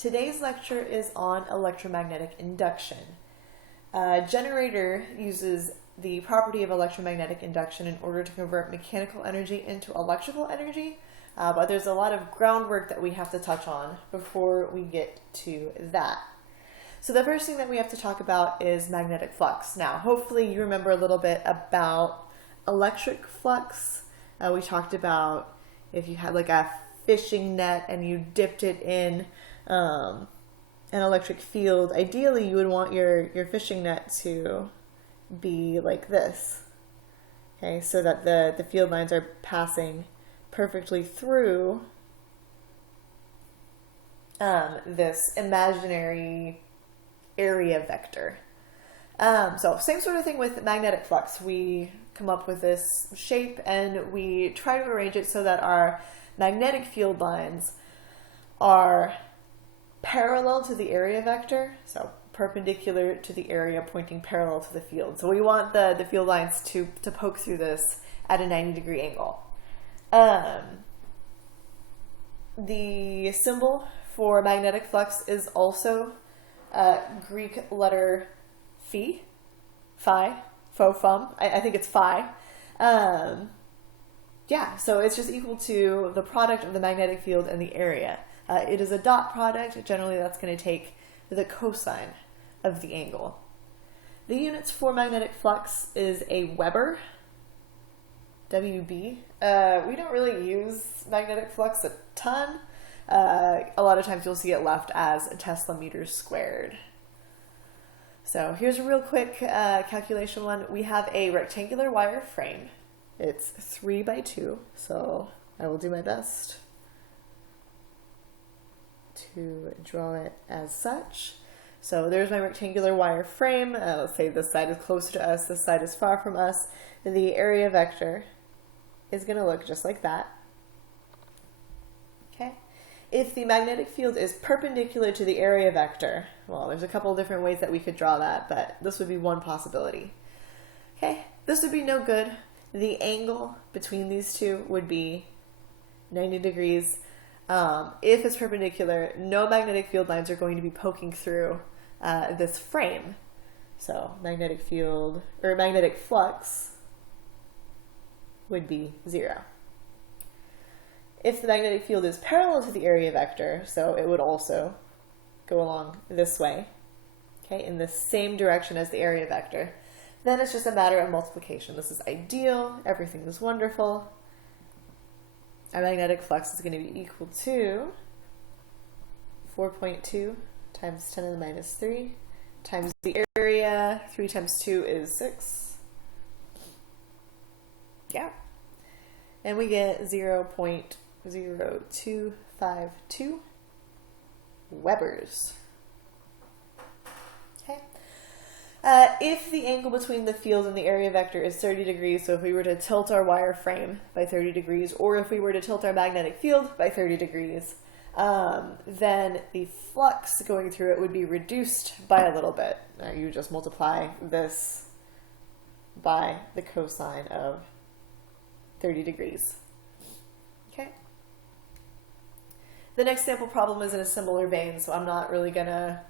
Today's lecture is on electromagnetic induction. A generator uses the property of electromagnetic induction in order to convert mechanical energy into electrical energy, but there's a lot of groundwork that we have to touch on before we get to that. So the first thing that we have to talk about is magnetic flux. Now, hopefully you remember a little bit about electric flux. We talked about if you had like a fishing net and you dipped it in an electric field, ideally you would want your fishing net to be like this, okay, so that the field lines are passing perfectly through this imaginary area vector. So same sort of thing with magnetic flux. We come up with this shape and we try to arrange it so that our magnetic field lines are parallel to the area vector, so perpendicular to the area pointing parallel to the field. So we want the field lines to poke through this at a 90-degree angle. The symbol for magnetic flux is also Greek letter phi, faux fum. I think it's phi. Yeah, so it's just equal to the product of the magnetic field and the area. It is a dot product. Generally, that's going to take the cosine of the angle. The units for magnetic flux is a Weber, WB. We don't really use magnetic flux a ton. A lot of times you'll see it left as a Tesla meters squared. So here's a real quick calculation one. We have a rectangular wire frame. It's 3 by 2, so I will do my best to draw it as such. So there's my rectangular wire frame. Let's say this side is closer to us, this side is far from us. The area vector is going to look just like that. Okay. If the magnetic field is perpendicular to the area vector, well, there's a couple different ways that we could draw that, but this would be one possibility. Okay, this would be no good. The angle between these two would be 90 degrees. If it's perpendicular, no magnetic field lines are going to be poking through this frame. So magnetic field, or magnetic flux, would be 0. If the magnetic field is parallel to the area vector, so it would also go along this way, okay, in the same direction as the area vector, then it's just a matter of multiplication. This is ideal. Everything is wonderful. Our magnetic flux is going to be equal to 4.2 times 10 to the minus 3 times the area. 3 times 2 is 6. Yeah. And we get 0.0252 Webers. Okay. If the angle between the field and the area vector is 30 degrees, so if we were to tilt our wire frame by 30 degrees, or if we were to tilt our magnetic field by 30 degrees, then the flux going through it would be reduced by a little bit. You just multiply this by the cosine of 30 degrees. Okay. The next sample problem is in a similar vein, so I'm not really going to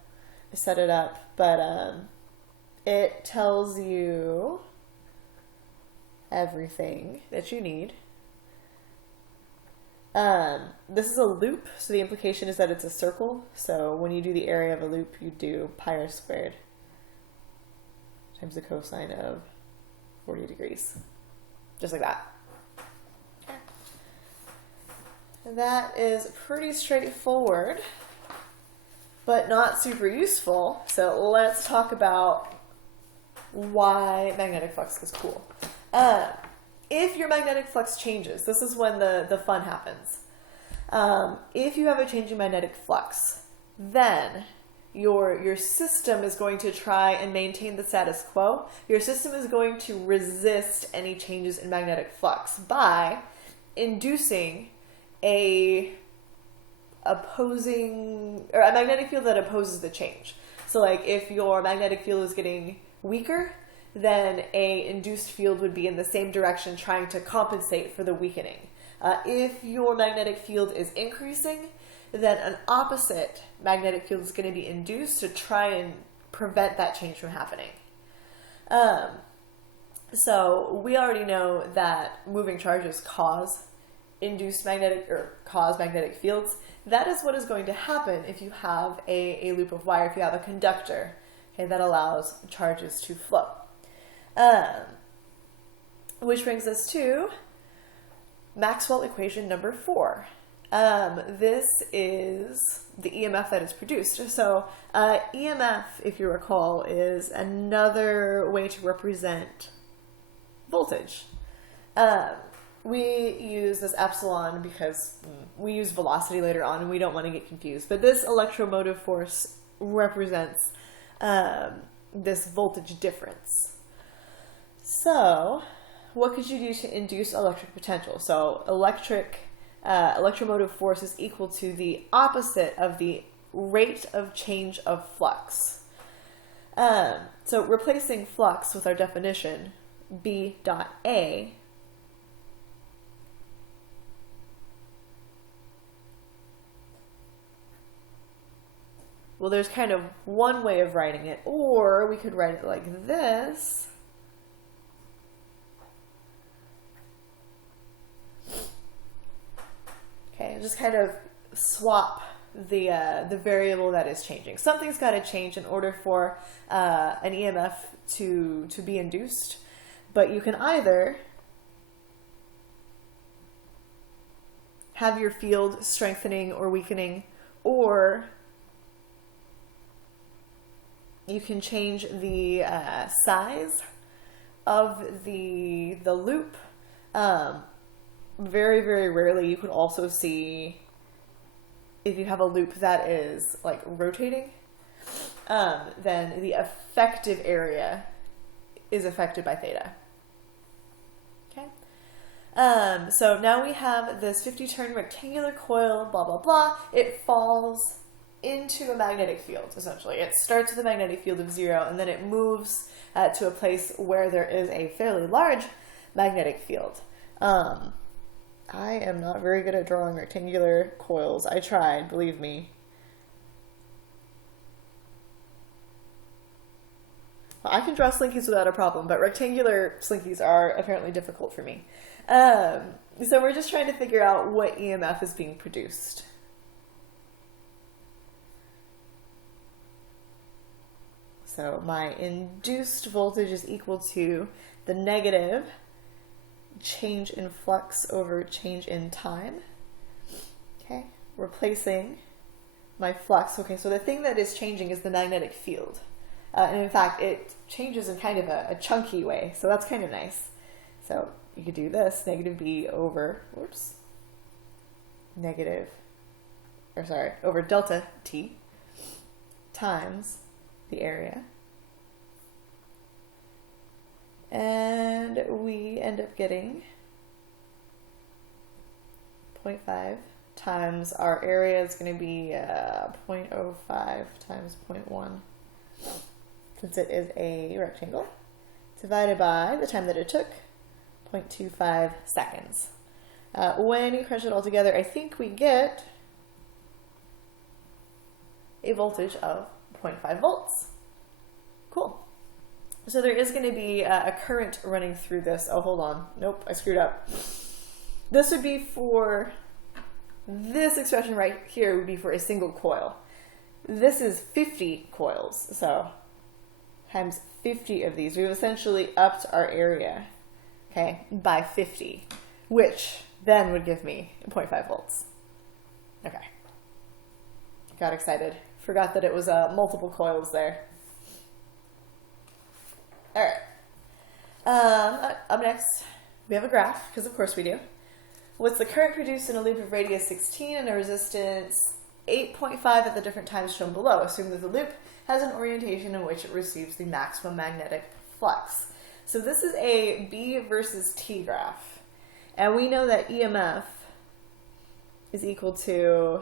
set it up, but it tells you everything that you need. This is a loop, so the implication is that it's a circle. So when you do the area of a loop, you do pi r squared times the cosine of 40 degrees. Just like that. Okay. That is pretty straightforward, but not super useful. So let's talk about why magnetic flux is cool. If your magnetic flux changes, this is when the fun happens. If you have a changing magnetic flux, then your system is going to try and maintain the status quo. Your system is going to resist any changes in magnetic flux by inducing a magnetic field that opposes the change. So like if your magnetic field is getting weaker, then a induced field would be in the same direction trying to compensate for the weakening. If your magnetic field is increasing, then an opposite magnetic field is going to be induced to try and prevent that change from happening. So we already know that moving charges cause magnetic fields. That is what is going to happen if you have a loop of wire, if you have a conductor, okay, that allows charges to flow. Which brings us to Maxwell equation number 4. This is the EMF that is produced. So EMF, if you recall, is another way to represent voltage. We use this epsilon because we use velocity later on and we don't want to get confused. But this electromotive force represents this voltage difference. So what could you do to induce electric potential? So electromotive force is equal to the opposite of the rate of change of flux. So replacing flux with our definition, B dot A, well, there's kind of one way of writing it, or we could write it like this. Okay, just kind of swap the variable that is changing. Something's got to change in order for an EMF to be induced, but you can either have your field strengthening or weakening, or you can change the size of the loop. Very, very rarely you could also see if you have a loop that is like rotating, then the effective area is affected by theta. Okay. So now we have this 50-turn rectangular coil, blah, blah, blah. It falls into a magnetic field, essentially. It starts with a magnetic field of 0, and then it moves to a place where there is a fairly large magnetic field. I am not very good at drawing rectangular coils. I tried, believe me. Well, I can draw slinkies without a problem, but rectangular slinkies are apparently difficult for me. So we're just trying to figure out what EMF is being produced. So my induced voltage is equal to the negative change in flux over change in time. Okay, replacing my flux. Okay, so the thing that is changing is the magnetic field. And in fact, it changes in kind of a chunky way, so that's kind of nice. So you could do this, negative B over, over delta T times the area. And we end up getting 0.5 times our area is going to be 0.05 times 0.1, since it is a rectangle, divided by the time that it took, 0.25 seconds. When you crunch it all together, I think we get a voltage of 0.5 volts. Cool. So there is going to be a current running through this. Oh, hold on. Nope, I screwed up. This would be for, this expression right here would be for a single coil. This is 50 coils, so times 50 of these. We've essentially upped our area, okay, by 50, which then would give me 0.5 volts. Okay. Got excited. Forgot that it was multiple coils there. All right. Up next, we have a graph, because of course we do. What's the current produced in a loop of radius 16 and a resistance 8.5 at the different times shown below? Assume that the loop has an orientation in which it receives the maximum magnetic flux. So this is a B versus T graph. And we know that EMF is equal to,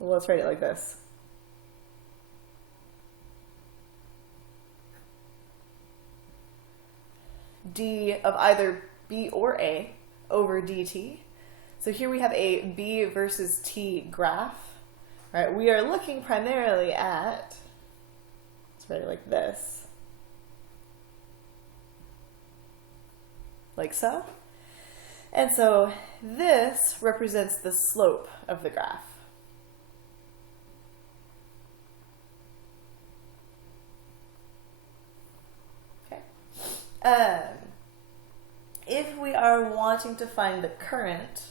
well, let's write it like this. D of either B or A over dt. So here we have a B versus T graph. right? We are looking primarily at, let's write it like this, like so. And so this represents the slope of the graph. Okay. If we are wanting to find the current,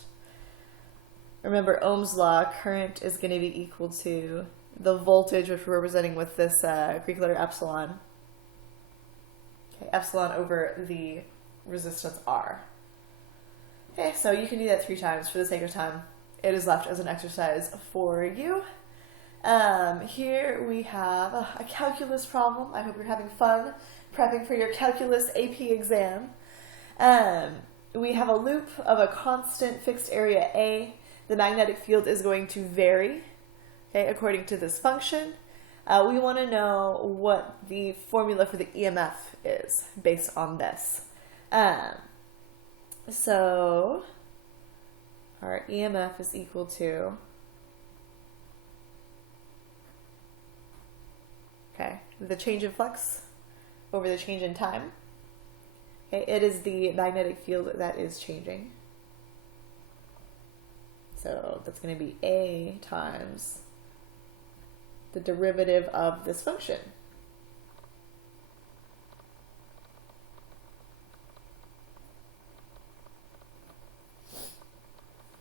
remember Ohm's law, current is going to be equal to the voltage, which we're representing with this Greek letter epsilon. Okay, epsilon over the resistance R. Okay, so you can do that 3 times for the sake of time. It is left as an exercise for you. Here we have a calculus problem. I hope you're having fun prepping for your calculus AP exam. We have a loop of a constant fixed area A. The magnetic field is going to vary, okay, according to this function. We want to know what the formula for the EMF is based on this. So our EMF is equal to, okay, the change in flux over the change in time. Okay, it is the magnetic field that is changing. So that's going to be A times the derivative of this function.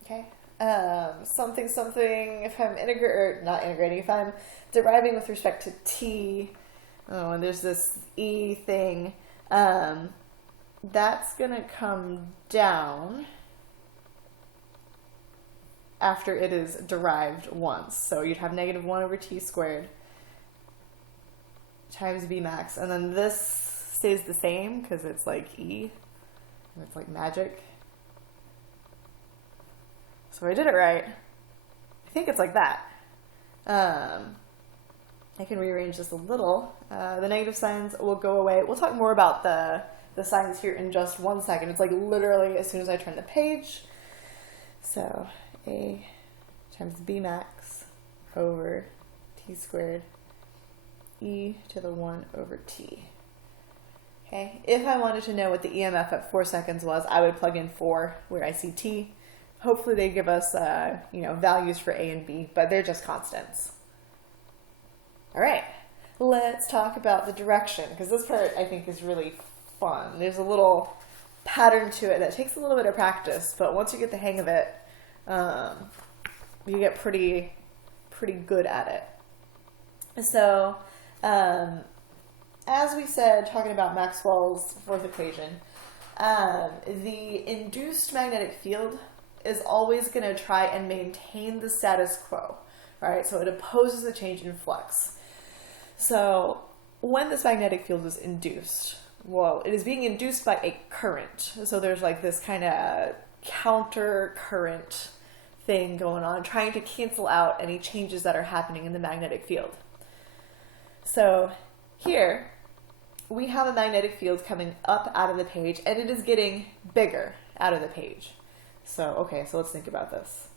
Okay, something, if I'm if I'm deriving with respect to t, oh, and there's this e thing, that's going to come down after it is derived once. So you'd have negative 1 over t squared times b max, and then this stays the same because it's like e, and it's like magic. So I did it right. I think it's like that. I can rearrange this a little. The negative signs will go away. We'll talk more about the signs here in just 1 second. It's like literally as soon as I turn the page. So A times B max over T squared E to the 1 over T. Okay, if I wanted to know what the EMF at 4 seconds was, I would plug in 4 where I see T. Hopefully they give us, values for A and B, but they're just constants. All right, let's talk about the direction, because this part I think is really fun. There's a little pattern to it that takes a little bit of practice, but once you get the hang of it, you get pretty good at it. So, as we said, talking about Maxwell's fourth equation, the induced magnetic field is always going to try and maintain the status quo, right? So it opposes the change in flux. So when this magnetic field is induced, well, it is being induced by a current. So there's like this kind of counter current thing going on, trying to cancel out any changes that are happening in the magnetic field. So here we have a magnetic field coming up out of the page, and it is getting bigger out of the page. So, okay, so let's think about this.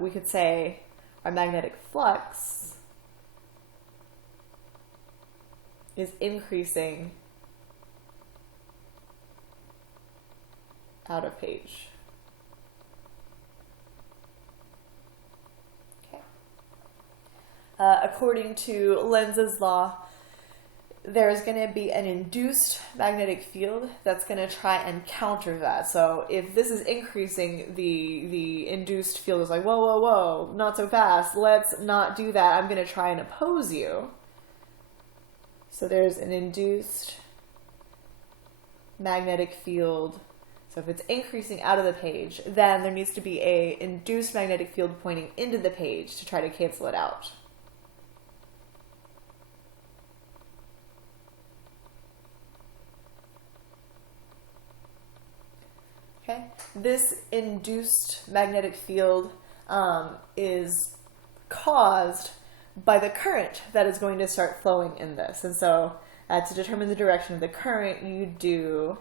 We could say our magnetic flux is increasing out of page. Okay. According to Lenz's law, there's going to be an induced magnetic field that's going to try and counter that. So if this is increasing, the induced field is like, whoa, whoa, whoa, not so fast. Let's not do that. I'm going to try and oppose you. So there's an induced magnetic field. So if it's increasing out of the page, then there needs to be an induced magnetic field pointing into the page to try to cancel it out. Okay. This induced magnetic field is caused by the current that is going to start flowing in this. And so to determine the direction of the current, you do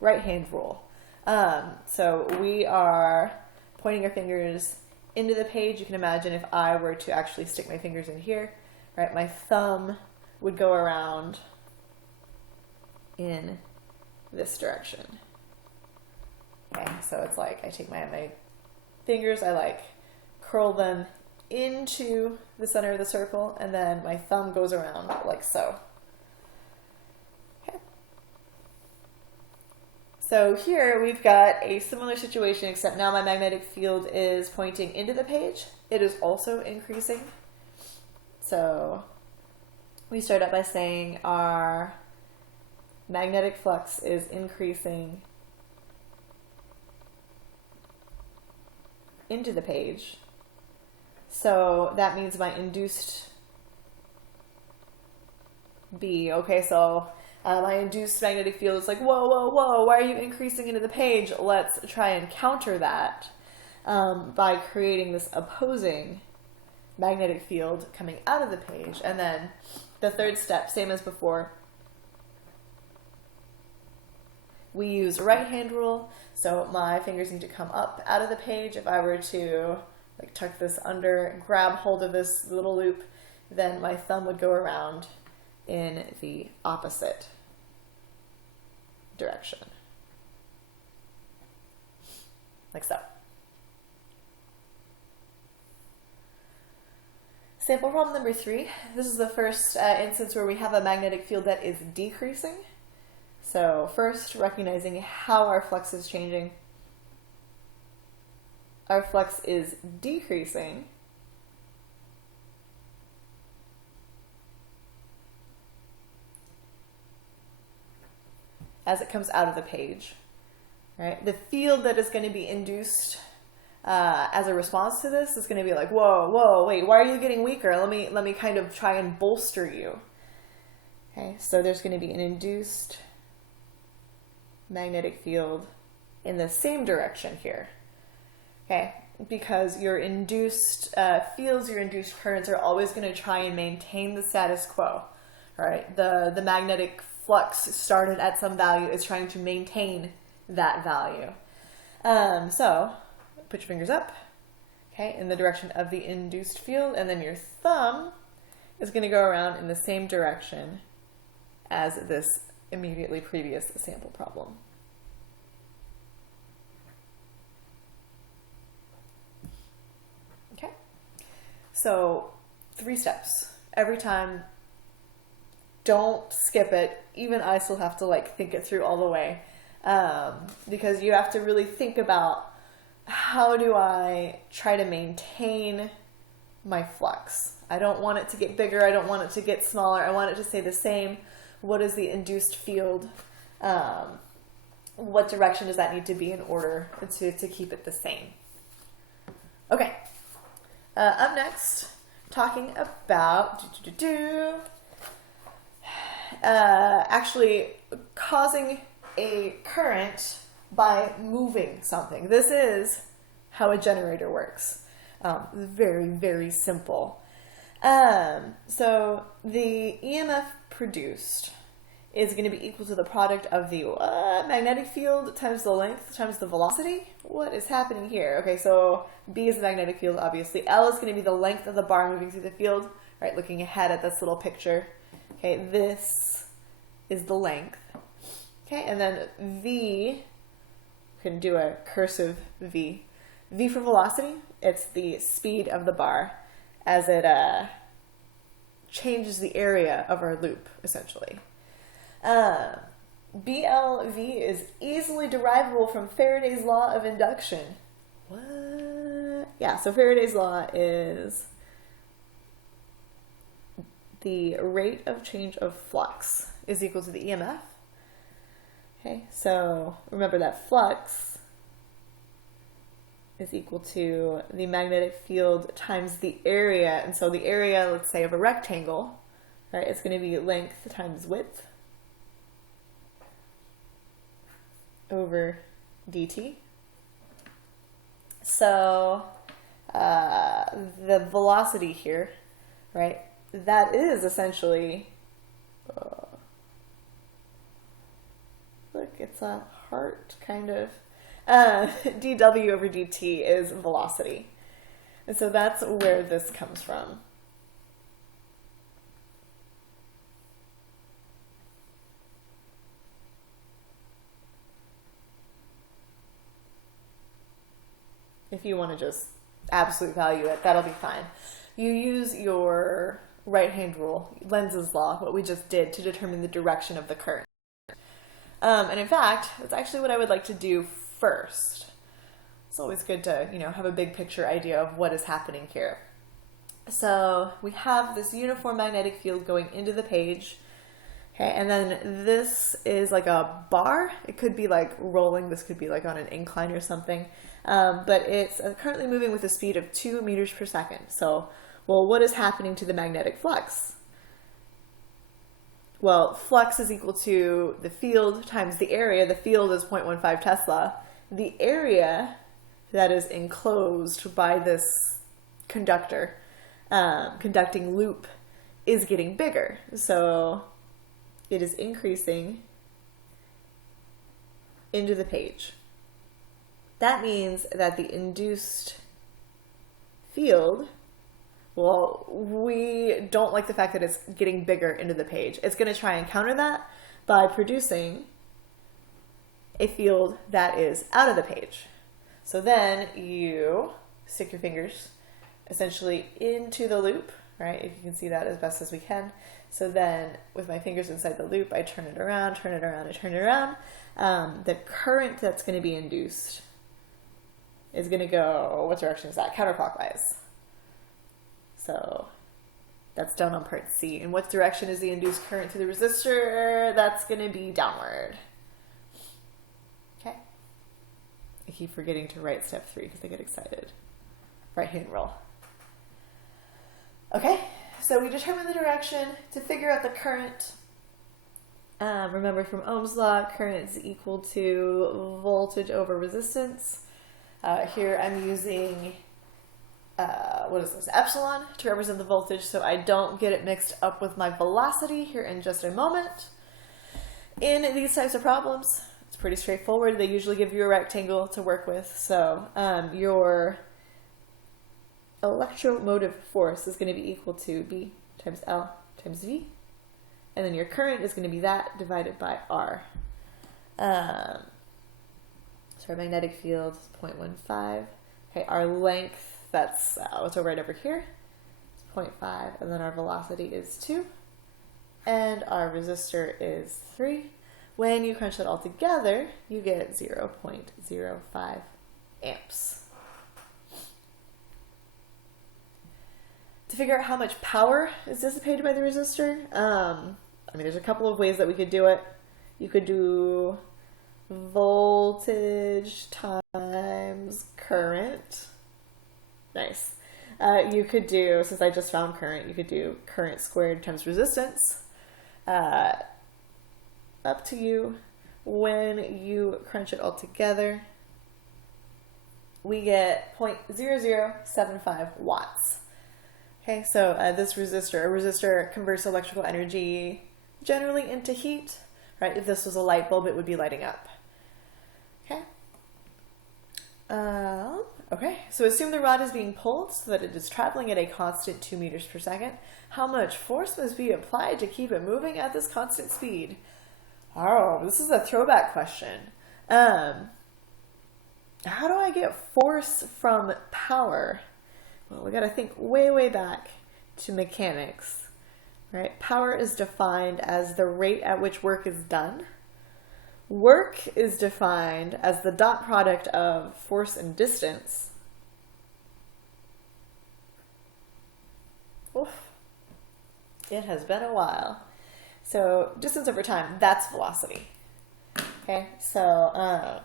right-hand rule. So we are pointing our fingers into the page, you can imagine if I were to actually stick my fingers in here, right, my thumb would go around in this direction. Okay, so it's like I take my fingers, I like curl them into the center of the circle, and then my thumb goes around like so. Okay. So here we've got a similar situation, except now my magnetic field is pointing into the page. It is also increasing. So we start out by saying our magnetic flux is increasing into the page. So that means my induced B. Okay, so my induced magnetic field is like, whoa, whoa, whoa, why are you increasing into the page? Let's try and counter that by creating this opposing magnetic field coming out of the page. And then the third step, same as before, we use right hand rule. So my fingers need to come up out of the page. If I were to like tuck this under, grab hold of this little loop, then my thumb would go around in the opposite direction. Like so. Sample problem number 3. This is the first instance where we have a magnetic field that is decreasing. So first, recognizing how our flux is changing. Our flux is decreasing as it comes out of the page. Right? The field that is going to be induced as a response to this is going to be like, whoa, whoa, wait, why are you getting weaker? Let me kind of try and bolster you. Okay, so there's going to be an induced magnetic field in the same direction here. Okay, because your induced fields, your induced currents are always going to try and maintain the status quo. All right, the magnetic flux started at some value is trying to maintain that value. So put your fingers up, okay, in the direction of the induced field, and then your thumb is going to go around in the same direction as this immediately previous sample problem. Okay, so 3 steps. Every time, don't skip it. Even I still have to like think it through all the way, because you have to really think about, how do I try to maintain my flux? I don't want it to get bigger. I don't want it to get smaller. I want it to stay the same. What is the induced field? What direction does that need to be in order to keep it the same? Okay. Up next, talking about actually causing a current by moving something. This is how a generator works. Very, very simple. So the EMF produced is going to be equal to the product of the magnetic field times the length times the velocity. What is happening here? Okay, so B is the magnetic field, obviously. L is going to be the length of the bar moving through the field, right? Looking ahead at this little picture. Okay, this is the length. Okay, and then V, we can do a cursive V. V for velocity, it's the speed of the bar as it changes the area of our loop, essentially. BLV is easily derivable from Faraday's law of induction. What? Yeah, so Faraday's law is the rate of change of flux is equal to the EMF. Okay, so remember that flux is equal to the magnetic field times the area. And so the area, let's say, of a rectangle, right, it's going to be length times width over dt. So the velocity here, right, that is essentially, look, it's a heart, kind of. dw over dt is velocity. And so that's where this comes from. If you want to just absolute value it, that'll be fine. You use your right-hand rule, Lenz's law, what we just did, to determine the direction of the current. And in fact, that's actually what I would like to do first. It's always good to, have a big picture idea of what is happening here. So we have this uniform magnetic field going into the page. Okay, and then this is like a bar. It could be like rolling. This could be like on an incline or something. But it's currently moving with a speed of 2 meters per second. So, well, what is happening to the magnetic flux? Well, flux is equal to the field times the area. The field is 0.15 Tesla. The area that is enclosed by this conductor, conducting loop, is getting bigger. So it is increasing into the page. That means that the induced field, well, we don't like the fact that it's getting bigger into the page. It's going to try and counter that by producing a field that is out of the page. So then you stick your fingers essentially into the loop, right? If you can see that as best as we can. So then with my fingers inside the loop, I turn it around, turn it around, I turn it around. The current that's going to be induced is going to go, what direction is that? Counterclockwise. So that's done on part C. And what direction is the induced current through the resistor? That's going to be downward. Okay. I keep forgetting to write step 3 because I get excited. Right hand roll. Okay, so we determine the direction to figure out the current. Remember from Ohm's law, current is equal to voltage over resistance. Here I'm using, what is this, epsilon to represent the voltage so I don't get it mixed up with my velocity here in just a moment. In these types of problems, it's pretty straightforward. They usually give you a rectangle to work with. So your electromotive force is going to be equal to B times L times V. And then your current is going to be that divided by R. So our magnetic field is 0.15. Okay, our length, that's what's right over here, it's 0.5. And then our velocity is 2. And our resistor is 3. When you crunch that all together, you get 0.05 amps. To figure out how much power is dissipated by the resistor, there's a couple of ways that we could do it. You could do voltage times current. Nice. You could do, since I just found current, you could do current squared times resistance. Up to you. When you crunch it all together, we get 0.0075 watts. Okay, so this resistor, a resistor converts electrical energy generally into heat, right? If this was a light bulb, it would be lighting up. Okay. Okay, so assume the rod is being pulled so that it is traveling at a constant 2 meters per second. How much force must be applied to keep it moving at this constant speed? Oh, this is a throwback question. How do I get force from power? Well, we got to think way, way back to mechanics, right? Power is defined as the rate at which work is done. Work is defined as the dot product of force and distance. Oof. It has been a while. So distance over time, that's velocity. Okay, so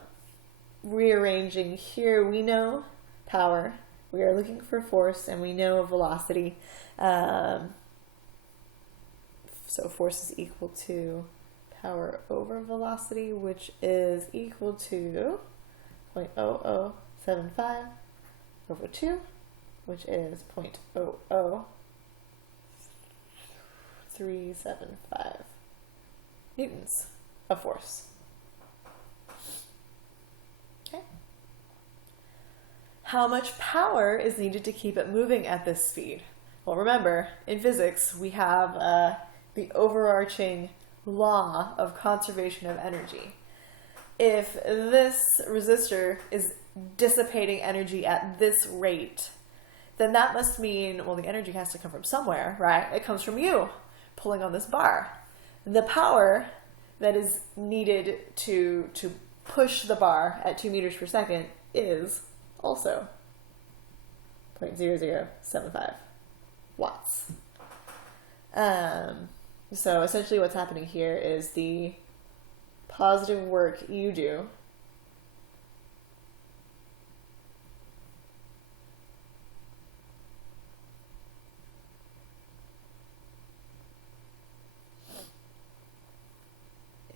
rearranging here, we know power. We are looking for force, and we know velocity. So force is equal to power over velocity, which is equal to 0.0075 over 2, which is 0.00375 newtons of force. Okay. how much power is needed to keep it moving at this speed? Well, remember, in physics, we have the overarching law of conservation of energy. If this resistor is dissipating energy at this rate, then that must mean, well, the energy has to come from somewhere, right? It comes from you pulling on this bar. The power that is needed to push the bar at 2 meters per second is also 0.0075 watts. So essentially what's happening here is the positive work you do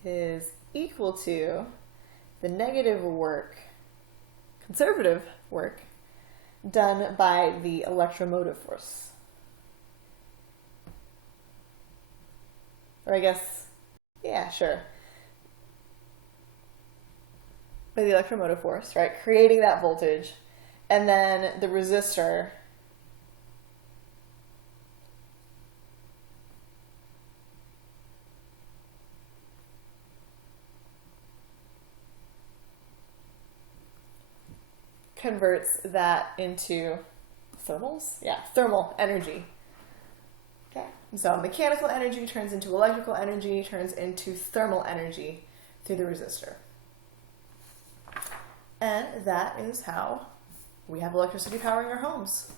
is equal to the negative work, conservative work, done by the electromotive force. Or I guess, yeah, sure. By the electromotive force, right? Creating that voltage. And then the resistor converts that into thermals? Yeah, thermal energy. Okay, so mechanical energy turns into electrical energy, turns into thermal energy through the resistor. And that is how we have electricity powering our homes.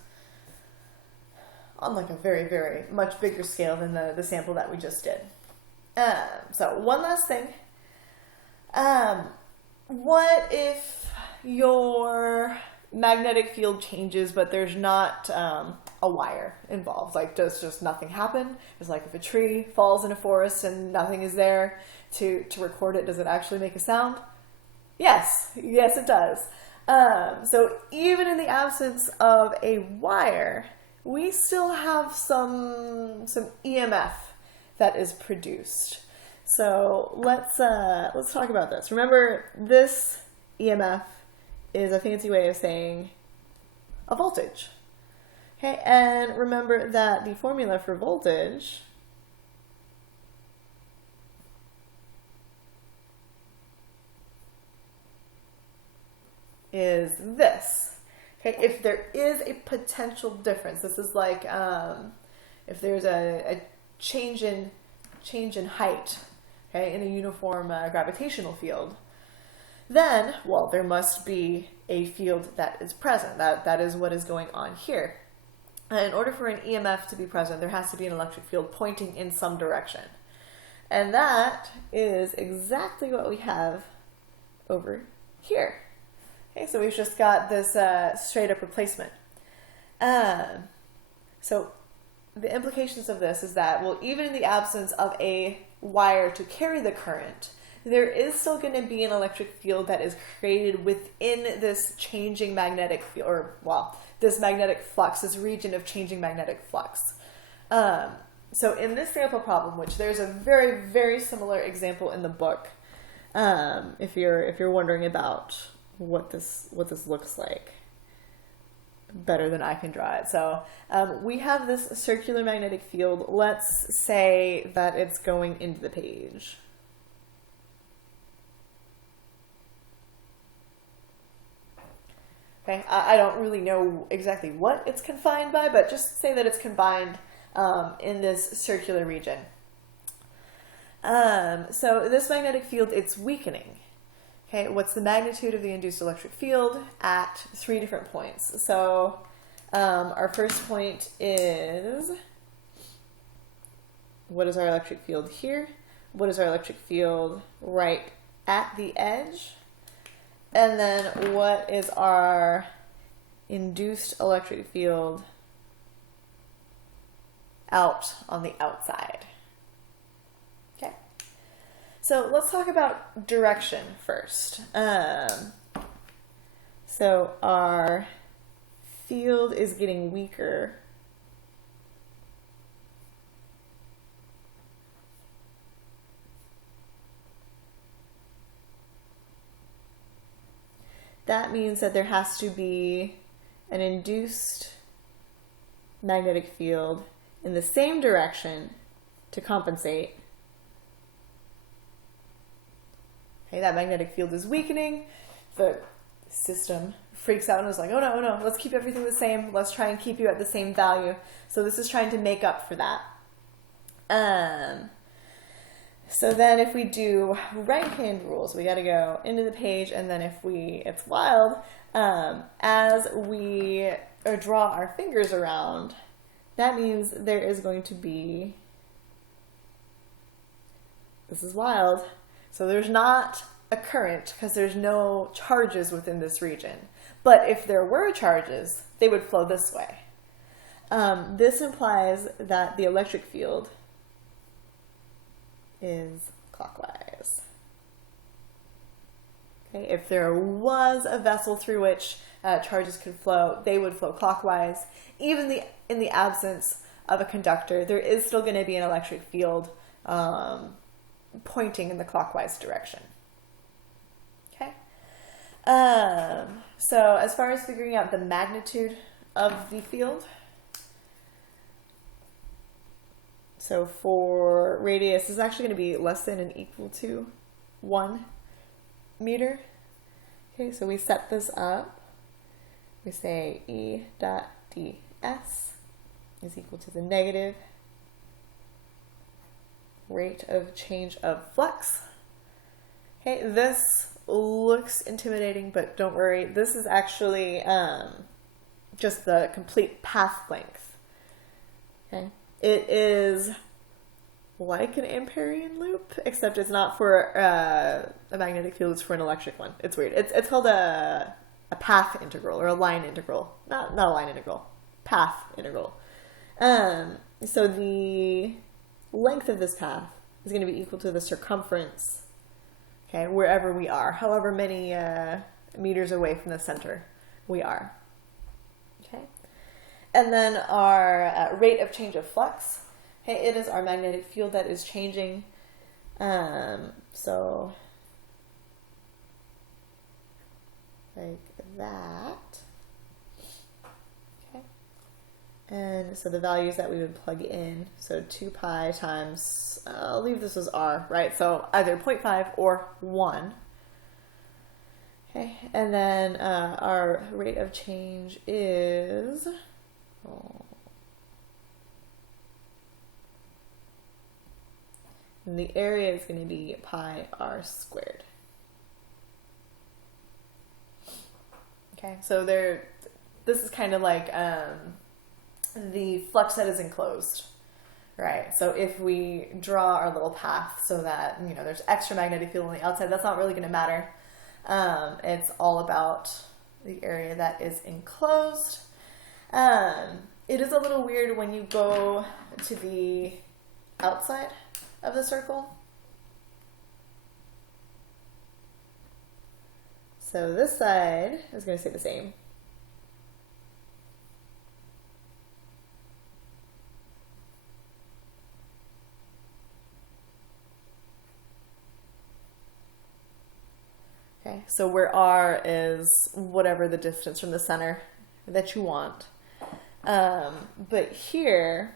On like a very, very much bigger scale than the sample that we just did. So one last thing. What if your magnetic field changes, but there's not a wire involved? Like, does just nothing happen? It's like if a tree falls in a forest and nothing is there to record it, does it actually make a sound? Yes, it does. So even in the absence of a wire, we still have some EMF that is produced. So let's talk about this. Remember, this EMF is a fancy way of saying a voltage. Okay, and remember that the formula for voltage is this. Okay, if there is a potential difference, this is like if there's a change in height, okay, in a uniform gravitational field, then, well, there must be a field that is present. That is what is going on here. And in order for an EMF to be present, there has to be an electric field pointing in some direction. And that is exactly what we have over here. Okay, so we've just got this straight up replacement. So the implications of this is that, well, even in the absence of a wire to carry the current, there is still going to be an electric field that is created within this changing magnetic field, or, well, this magnetic flux, this region of changing magnetic flux. So in this sample problem, which there's a very, very similar example in the book, if you're wondering about what this looks like better than I can draw it. So we have this circular magnetic field. Let's say that it's going into the page. Okay, I don't really know exactly what it's confined by, but just say that it's confined in this circular region. So this magnetic field, it's weakening. Okay, what's the magnitude of the induced electric field at 3 different points? So our first point is, what is our electric field here? What is our electric field right at the edge? And then what is our induced electric field out on the outside? Okay. So let's talk about direction first. So our field is getting weaker. That means that there has to be an induced magnetic field in the same direction to compensate. Okay, that magnetic field is weakening. The system freaks out and is like, oh no, oh no, let's keep everything the same. Let's try and keep you at the same value. So this is trying to make up for that. So then if we do right-hand rules, we got to go into the page, and then if it's wild, as we draw our fingers around, that means there is going to be, this is wild, so there's not a current because there's no charges within this region. But if there were charges, they would flow this way. This implies that the electric field is clockwise. Okay, if there was a vessel through which charges could flow, they would flow clockwise. Even in the absence of a conductor, there is still going to be an electric field pointing in the clockwise direction. Okay. So as far as figuring out the magnitude of the field, so for radius, this is actually going to be less than and equal to 1 meter. Okay, so we set this up. We say E dot ds is equal to the negative rate of change of flux. Okay, this looks intimidating, but don't worry. This is actually just the complete path length. Okay. It is like an Amperian loop, except it's not for a magnetic field, it's for an electric one. It's weird. It's called a path integral, or a line integral. Not a line integral, path integral. So the length of this path is going to be equal to the circumference, okay, wherever we are, however many meters away from the center we are. Okay. And then our rate of change of flux, okay, it is our magnetic field that is changing. So like that. Okay. And so the values that we would plug in, so 2 pi times, I'll leave this as r, right? So either 0.5 or 1. Okay, and then our rate of change is, and the area is going to be pi r squared. Okay, so this is kind of like the flux that is enclosed, right? So if we draw our little path so that, you know, there's extra magnetic field on the outside, that's not really going to matter. It's all about the area that is enclosed. It is a little weird when you go to the outside of the circle. So this side is going to stay the same. Okay, so where r is whatever the distance from the center that you want. But here,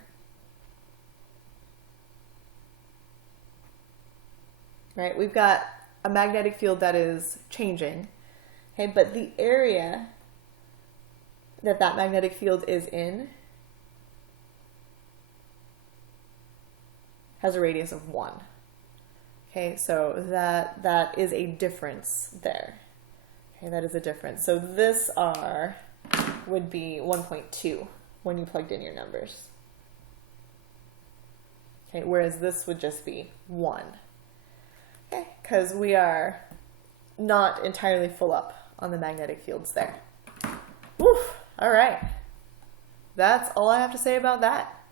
right, we've got a magnetic field that is changing. Okay, but the area that magnetic field is in has a radius of 1. Okay, so that is a difference there. Okay, that is a difference. So this R would be 1.2 when you plugged in your numbers. Okay, whereas this would just be 1. Okay, because we are not entirely full up on the magnetic fields there. Woof! All right. That's all I have to say about that.